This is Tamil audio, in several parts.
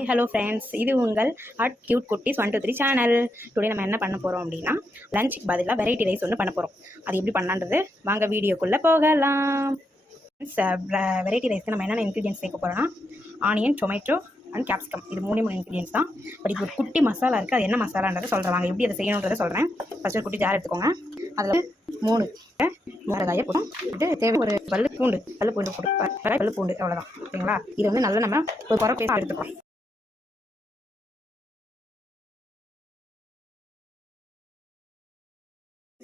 ஹாய் ஹலோ ஃப்ரெண்ட்ஸ், இது உங்கள் ஹாட் கியூட் குட்டீஸ் 123 சேனல். டுடே நம்ம என்ன பண்ண போகிறோம் அப்படின்னா, லஞ்சுக்கு பதிலாக வெரைட்டி ரைஸ் ஒன்று பண்ண போகிறோம். அது எப்படி பண்ணலான்றது வாங்க வீடியோக்குள்ளே போகலாம். வெரைட்டி ரைஸ்க்கு நம்ம என்னென்ன இன்க்ரீடியன்ஸ் சேர்க்க போகிறோம்னா, ஆனியன், டொமேட்டோ அண்ட் கேப்சிகம். இது மூணு இன்க்ரீடியன்ஸ் தான். பட் இது ஒரு குட்டி மசாலா இருக்குது. அது என்ன மசாலான்றதை சொல்கிறேன் வாங்க. எப்படி அதை செய்யணுன்றதை சொல்கிறேன். ஃபஸ்ட்டு குட்டி ஜார் எடுத்துக்கோங்க. அதில் 3 மிளகாயை போடும். இது தேவை ஒரு பல்லு பூண்டு போட்டு பல்லு பூண்டு அவ்வளோதான். ஓகேங்களா? இது வந்து நல்லா நம்ம ஒரு குறை பேஸ்ட் எடுத்துக்கலாம்.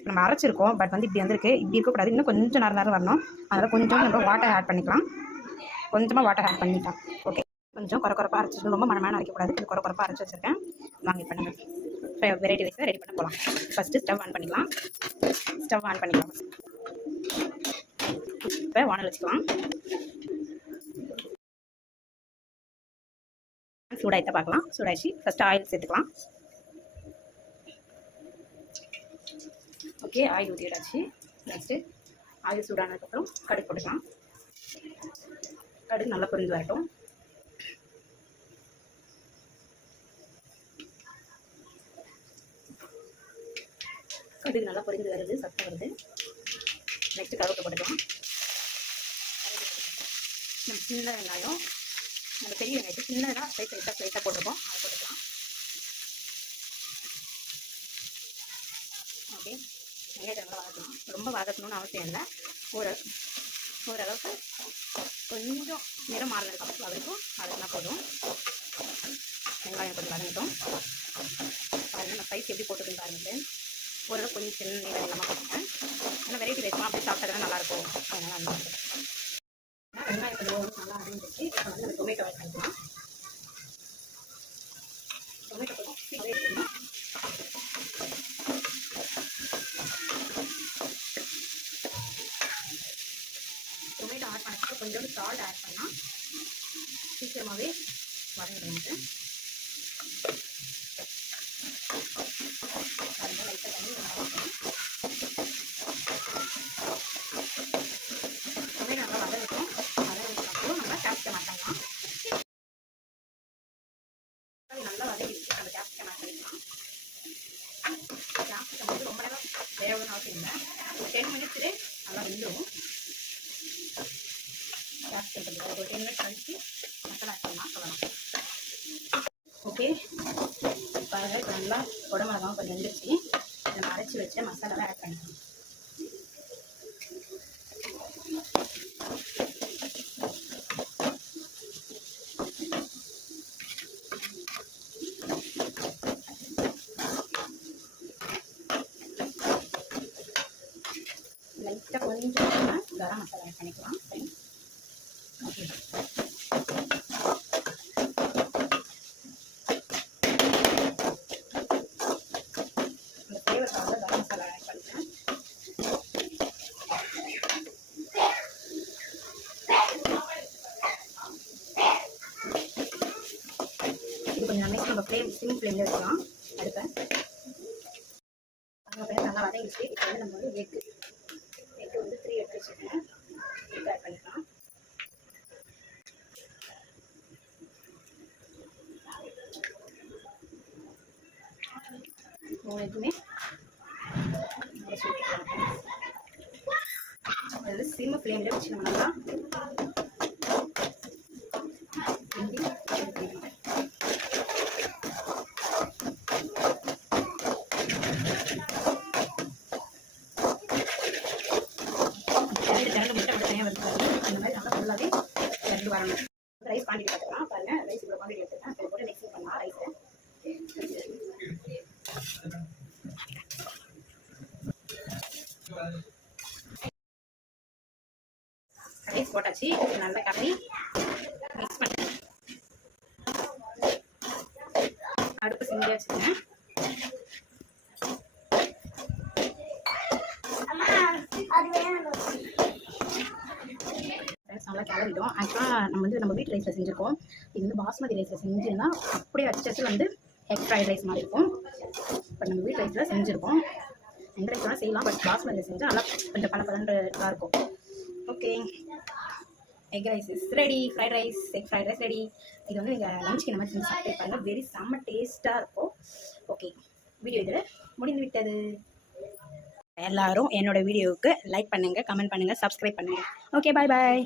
நம்ம அரைச்சிருக்கோம், பட் வந்து இப்படி வந்திருக்கு. இப்படி இருக்கக்கூடாது, இன்னும் கொஞ்சம் நேரம் வரணும். அதனால் கொஞ்சம் நம்ம வாட்டர் ஆட் பண்ணிக்கலாம். கொஞ்சமாக வாட்டர் ஆட் பண்ணிக்கலாம். ஓகே, கொஞ்சம் குறைப்பாக அரைச்சிட்டு ரொம்ப மனமான அரைக்கக்கூடாது. கொஞ்சம் குறைப்பாக அரைச்சி வச்சுருக்கேன். வாங்கி பண்ணுங்க. வெரைட்டி ரைஸை ரெடி பண்ண போகலாம். ஃபஸ்ட்டு ஸ்டவ் ஆன் பண்ணிக்கலாம். இப்போ வானல் வச்சுக்கலாம். சூடாயிட்ட பார்க்கலாம். சூடாயிடுச்சு. ஃபஸ்ட்டு ஆயில் சேர்த்துக்கலாம். ஓகே, ஆயில் ஊற்றிடாச்சு. நெக்ஸ்ட்டு ஆயில் சூடானதுக்கப்புறம் கடுகு போட்டுக்கலாம். கடுகு நல்லா பொரிஞ்சு வரட்டும். கடுகு நல்லா பொரிஞ்சு வருது, சத்தம் வருது. நெக்ஸ்ட்டு கருவேப்பிலை போட்டுக்கலாம். நம்ம சின்ன வெங்காயம், நம்ம பெரிய வெங்காயத்தை சின்னதாக ஸ்லைட்டாக போட்டிருக்கோம். அதை போட்டுக்கலாம். ஓகே, வெங்காயத்தை நல்லா வதக்கணும். ரொம்ப வதக்கணும்னு அவசியம் இல்லை. ஓரளவுக்கு கொஞ்சம் நிறம் மாறினதுக்கு வதக்கும். அதுக்குனா போதும். வெங்காயம் கொஞ்சம் வதங்கிட்டோம். பாருங்கள், நான் ஸ்பைஸ் எப்படி போட்டுருக்குன்னு பாருங்கள். ஓரளவு கொஞ்சம் சின்ன நீளம் இல்லாமல் போட்டுருக்கேன். ஏன்னா வெரைட்டி ரைஸ்லாம் அப்படி சாப்பிட்டா நல்லாயிருக்கும். அதனால் நல்லா இருக்கும். வெங்காயம் கொஞ்சம் நல்லா அரைஞ்சிச்சு. இப்போ வந்து நம்ம டொமேட்டோ ஆட் பண்ணிக்கலாம். டொமேட்டோ கொஞ்சம் டொமேட்டோ ஆட் பண்ணிட்டு கொஞ்சோண்டு சால்ட் ஆட் பண்ணால் சீக்கிரமாகவே வதங்கிடுங்க. லைட்டாக தண்ணி டொமேட்டோ நல்லா வதங்கட்டும். வதங்கினதுக்கப்புறம் நம்ம கேப்சிகம் ஆட் பண்ணலாம். நல்லா வதங்கிடுச்சு. நம்ம கேப்சிகம் ஆட் பண்ணிக்கலாம். கேப்சிகம் வந்து ரொம்ப நேரம் வேகணும்னு அவசியம் இல்லை. 10 மினிட்ஸ்லேயே நல்லா வெந்துடும். கேப்சிகம் பண்ணிக்கலாம். ஒரு 10 மினிட்ஸ் கழிச்சு மசாலா ஆட் பண்ணலாம். சொல்லலாம். ஓகே, பாருங்கள், இப்போ நல்லா குடமிளகாவும் கொஞ்சம் வெந்துருச்சு. நம்ம அரைச்சி வச்ச மசாலாவை ஆட் பண்ணிக்கலாம். லைட்டாக கொஞ்சம் கரம் மசாலா ஆட் பண்ணிக்கலாம். ஓகே, இந்த ஃப்ளேவருக்காக கரம் மசாலா ஆட் பண்ணிக்கிறேன். இது கொஞ்சம் நம்ம சிம் ஃப்ளேமில் வச்சுக்கலாம். அடுப்பை நல்லா வதங்கிச்சு. இப்போ வந்து நம்ம வந்து எக்கு வந்து 3 எடுத்து வச்சுருக்கேன். எக் ஆட் பண்ணிக்கலாம். மூணுக்குமே அது சிம் ஃப்ளேமில் வச்சு நம்ம நல்லா அந்த மாதிரி நல்லா ஃபுல்லாகவே ரெண்டு வரணும். ரைஸ் குவான்டிட்டி பார்த்துக்கலாம். பாருங்கள், ரைஸ் இவ்வளோ குவான்டிட்டி எடுத்துக்கலாம். அதை போட்டு மிக்ஸ் பண்ணலாம். ரைஸ் போட்டாச்சு. நல்லா கலரி மிக்ஸ் பண்ணி அடுப்பு சிம்மில் வச்சுக்கேன். நல்லா கிளறிடும். ஆக்சுவலாக நம்ம வீட்டு ரைஸில் செஞ்சுருக்கோம். இது வந்து பாஸ்மதி ரைஸில் செஞ்சுன்னா அப்படியே அச்சு வந்து எக் ஃப்ரைட் ரைஸ் மாதிரி இருக்கும். பட் நம்ம வீட்டு ரைஸில் செஞ்சுருக்கோம். எந்த ரைஸ்லாம் செய்யலாம், பட் பாஸ்மதி ரைஸ் செஞ்சால் நல்லா கொஞ்சம் பல இதாக இருக்கும். Okay, egg rice is ready. Fried rice, egg fried rice ready. இது வந்து நீங்கள் லஞ்சுக்கு இந்த மாதிரி செஞ்சு சாப்பிட்டு பாருங்க, வெரி செம்ம டேஸ்ட்டாக இருக்கும். ஓகே, வீடியோ இதில் முடிந்து விட்டது. எல்லாரும் என்னோட வீடியோவுக்கு லைக் பண்ணுங்கள், கமெண்ட் பண்ணுங்கள், சப்ஸ்கிரைப் பண்ணுங்கள். ஓகே, பாய் பாய்.